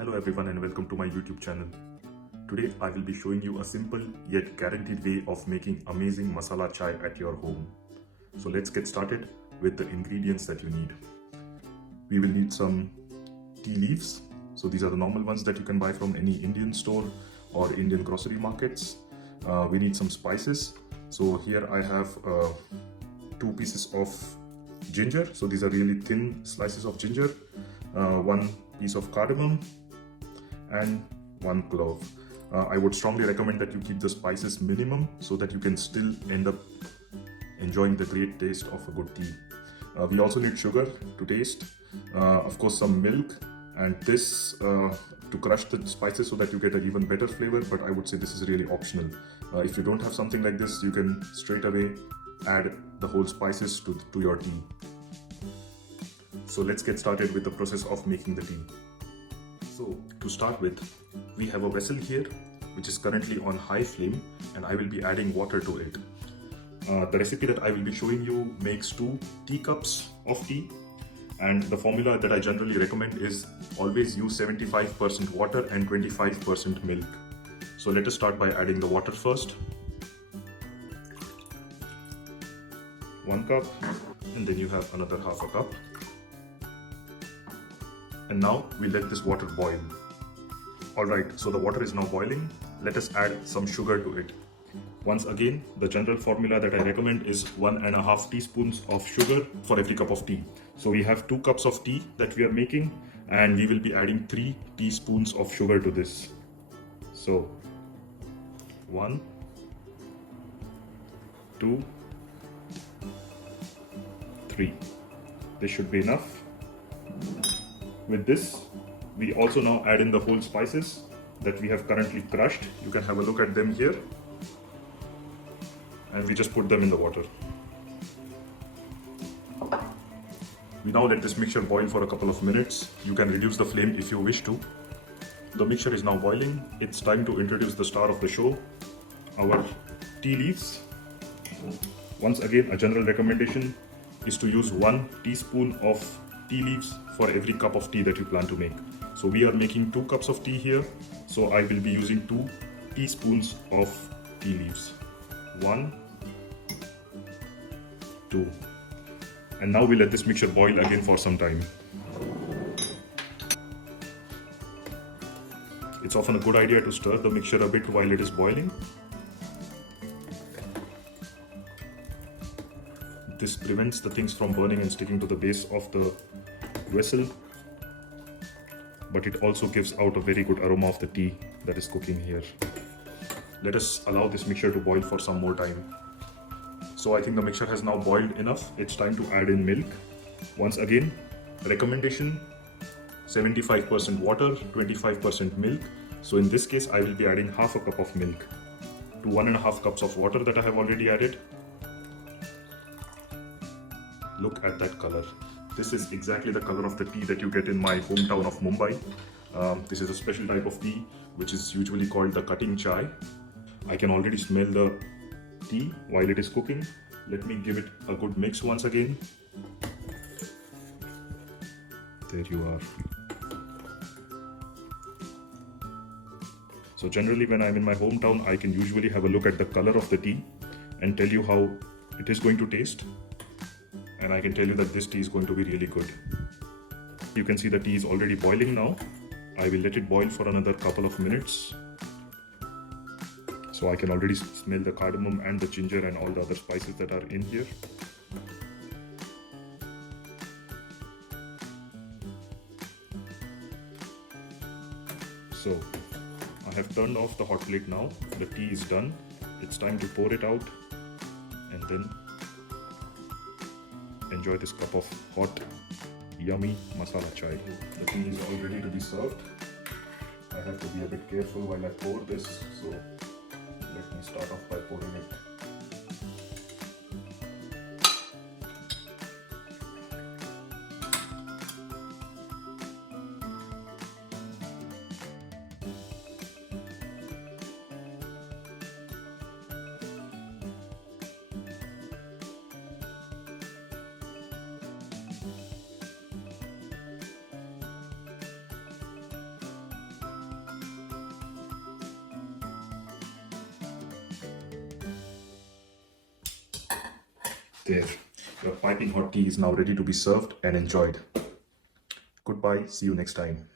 Hello everyone and welcome to my YouTube channel. Today I will be showing you a simple yet guaranteed way of making amazing masala chai at your home. So let's get started with the ingredients that you need. We will need some tea leaves. So these are the normal ones that you can buy from any Indian store or Indian grocery markets. We need some spices. So here I have 2 pieces of ginger. So these are really thin slices of ginger. 1 piece of cardamom and 1 clove. I would strongly recommend that you keep the spices minimum so that you can still end up enjoying the great taste of a good tea. We also need sugar to taste, of course some milk, and this to crush the spices so that you get an even better flavor, but I would say this is really optional. If you don't have something like this, you can straight away add the whole spices to your tea. So let's get started with the process of making the tea. So to start with, we have a vessel here which is currently on high flame and I will be adding water to it. The recipe that I will be showing you makes 2 teacups of tea, and the formula that I generally recommend is always use 75% water and 25% milk. So let us start by adding the water first. 1 cup, and then you have another half a cup. And now we let this water boil. Alright, so the water is now boiling. Let us add some sugar to it. Once again, the general formula that I recommend is 1.5 teaspoons of sugar for every cup of tea. So we have 2 cups of tea that we are making, and we will be adding 3 teaspoons of sugar to this. So 1, 2, 3. This should be enough. With this, we also now add in the whole spices that we have currently crushed. You can have a look at them here. And we just put them in the water. We now let this mixture boil for a couple of minutes. You can reduce the flame if you wish to. The mixture is now boiling. It's time to introduce the star of the show, our tea leaves. Once again, a general recommendation is to use 1 teaspoon of tea leaves for every cup of tea that you plan to make. So we are making 2 cups of tea here, so I will be using 2 teaspoons of tea leaves. 1, 2. And now we let this mixture boil again for some time. It's often a good idea to stir the mixture a bit while it is boiling. This prevents the things from burning and sticking to the base of the vessel, but it also gives out a very good aroma of the tea that is cooking here. Let us allow this mixture to boil for some more time. So I think the mixture has now boiled enough. It's time to add in milk. Once again, recommendation 75% water, 25% milk. So in this case, I will be adding half a cup of milk to 1.5 cups of water that I have already added. Look at that color. This is exactly the color of the tea that you get in my hometown of Mumbai. This is a special type of tea which is usually called the cutting chai. I can already smell the tea while it is cooking. Let me give it a good mix once again. There you are. So generally when I'm in my hometown, I can usually have a look at the color of the tea and tell you how it is going to taste. And I can tell you that this tea is going to be really good. You can see the tea is already boiling now. I will let it boil for another couple of minutes. So I can already smell the cardamom and the ginger and all the other spices that are in here. So I have turned off the hot plate now. The tea is done. It's time to pour it out and then enjoy this cup of hot, yummy masala chai. The tea is all ready to be served. I have to be a bit careful while I pour this, so let me start off by pouring it. There. Your piping hot tea is now ready to be served and enjoyed. Goodbye. See you next time.